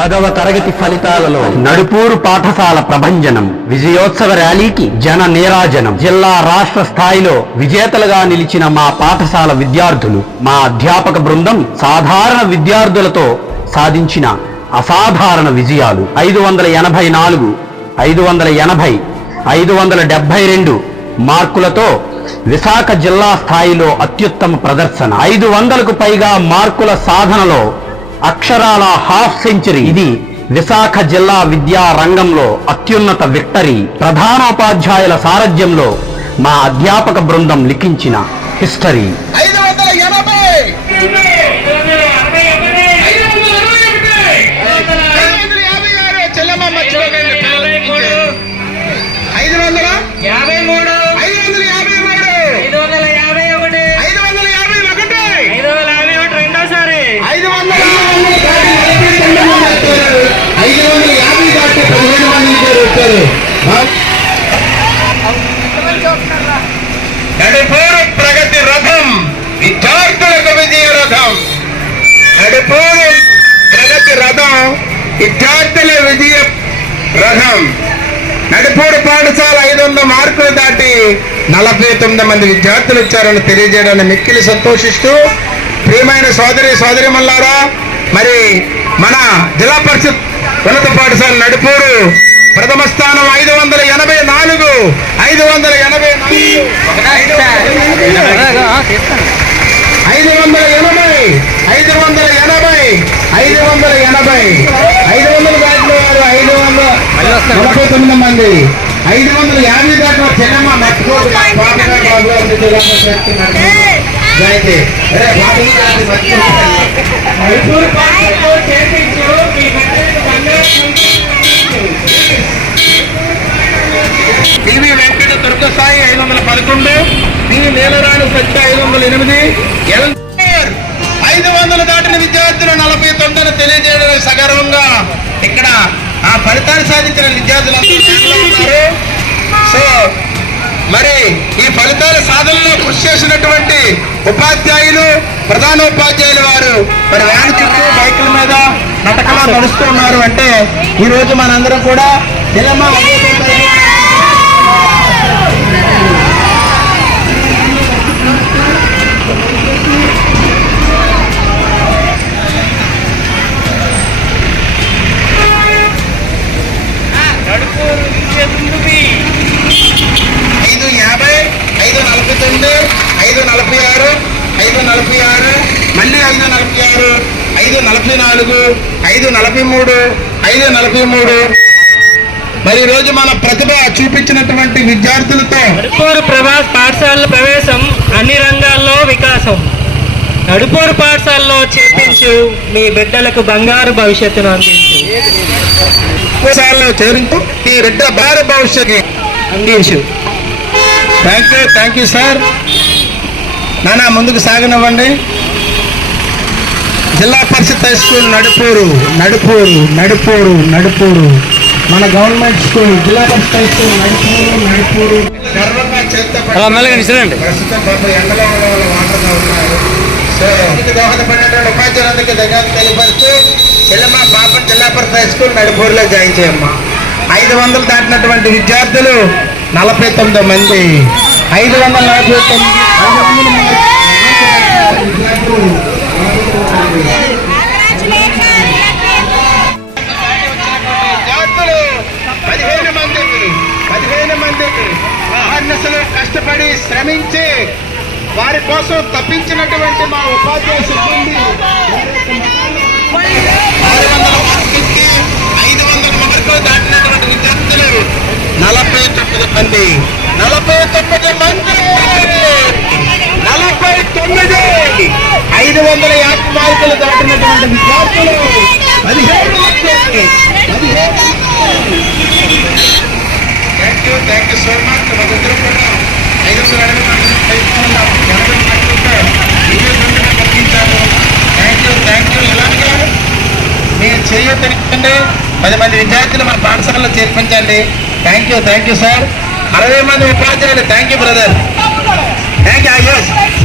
పదవ తరగతి ఫలితాలలో నడుపూరు పాఠశాల ప్రభంజనం విజయోత్సవ ర్యాలీకి జన నీరాజనం జిల్లా రాష్ట్ర స్థాయిలో విజేతలుగా నిలిచిన మా పాఠశాల విద్యార్థులు మా అధ్యాపక బృందం సాధారణ విద్యార్థులతో సాధించిన అసాధారణ విజయాలు. ఐదు వందల ఎనభై నాలుగు ఐదు వందల ఎనభై ఐదు వందల డెబ్బై రెండు మార్కులతో విశాఖ జిల్లా స్థాయిలో అత్యుత్తమ ప్రదర్శన. ఐదు వందలకు పైగా మార్కుల సాధనలో అక్షరాల హాఫ్ సెంచరీ. ఇది విశాఖ జిల్లా విద్యా రంగంలో అత్యున్నత విక్టరీ ప్రధానోపాధ్యాయుల సారథ్యంలో మా అధ్యాపక బృందం లిఖించిన హిస్టరీ. ఐదు వందల ఎనభై! నడిపోరు ప్రగతి రథం విద్యార్థులకు విజయ రథం. నడిపోరు ప్రగతి రథం విద్యార్థుల విజయ రథం. నడిపూరు పాఠశాల ఐదు వందల మార్కులు దాటి నలభై తొమ్మిది మంది విద్యార్థులు వచ్చారని తెలియజేయడాన్ని మిక్కిలి సంతోషిస్తూ ప్రియమైన సోదరి సోదరి మరి మన జిల్లా పరిషత్ ఉన్నత పాఠశాల నడిపూరు ప్రథమ స్థానం ఐదు వందల ఎనభై నాలుగు. ఐదు వందల ఎనభై ఐదు వందల ఎనభై ఐదు వందల ఎనభై ఐదు వందల ఎనభై ఐదు వందల దాటిన వారు ఐదు వందల నలభై తొమ్మిది మంది. ఐదు వందల యాభై దాటిన పాపగా బాబు గారిని పివి వెంకట దుర్గసాయి ఐదు వందల పదకొండు టీవీ నీలరాణి సత్య ఐదు వందల ఎనిమిది ఎల్ ఐదు వందలు దాటిన విద్యార్థులు నలభై తొమ్మిదిని తెలియజేయడం సగర్వంగా ఇక్కడ ఆ ఫలితాన్ని సాధించిన విద్యార్థులందరూ సో మరి ఈ ఫలితాల సాధనలో కృషి చేసినటువంటి ఉపాధ్యాయులు ప్రధానోపాధ్యాయులు వారు. మరి వ్యాన్ చుట్టూ బైకుల మీద నటకలా నడుస్తూ ఉన్నారు అంటే ఈ రోజు మనందరం కూడా జిల్లమ్మ నడుపూరు విజయదుందుబి ఐదు యాభై ఐదు నలభై తొమ్మిది ఐదు నలభై ఆరు ఐదు నలభై ఆరు మళ్ళీ ఐదు నలభై ఆరు ఐదు నలభై నాలుగు ఐదు నలభై మూడు ఐదు నలభై మూడు. మరి రోజు మన ప్రతిభ చూపించినటువంటి విద్యార్థులతో నడుపూరు ప్రభాస్ పాఠశాల ప్రవేశం అన్ని రంగాల్లో వికాసం. నడుపూరు పాఠశాలలో చేర్పించు మీ బిడ్డలకు బంగారు భవిష్యత్తును అందించు. పాఠశాలలో చేరుతూ ఈ రెడ్డ భారత భవిష్యత్తు అందించు. Thank you thank you sir నానా ముందుకు సాగనివ్వండి. Zilla Parishad high school Nadupuru Nadupuru Nadupuru Nadupuru. మన government school Zilla Parishad high school Nadupuru Nadupuru. గర్వంగా చేత ప్రస్తుతం పాప ఎండలో ఉన్న వాటర్గా ఉన్నారు. సో దోహదపడినటువంటి ఉపాధ్యాయులందరికీ ధన్యవాదాలు తెలియపరుస్తూ చెల్లమ్మ పాప జిల్లా పరిషత్ హై స్కూల్ నడుపూరులో జాయిన్ చేయమ్మా. ఐదు వందలు దాటినటువంటి విద్యార్థులు నలభై తొమ్మిది మంది. ఐదు వందల నలభై తొమ్మిది శ్రమించి వారి కోసం తప్పించినటువంటి మా ఉపాధ్యాయ సిబ్బంది. ఆరు వందల మార్కులకి ఐదు వందల మార్కులు దాటినటువంటి విద్యార్థులు నలభై తొమ్మిది మంది. నలభై తొమ్మిది మంది. నలభై తొమ్మిది. ఐదు వందల యాభై మార్కులు దాటినటువంటి విద్యార్థులు. పదిహేడు మంది పదిహేడు thank you thank you so much మనందరం కూడా ఐదు వందల ఎనభై మంది ప్రయత్నంలో ఎనభై మందితో ఇరవై మందిని పంపించాము థ్యాంక్ యూ థ్యాంక్ యూ ఇలాగే మీరు చేయొద్దండి పది మంది విద్యార్థులు మన పాఠశాలలో చేర్పించండి. Thank you thank you sir అరవై మంది ఉపాధ్యాయులు thank you brother thank you yes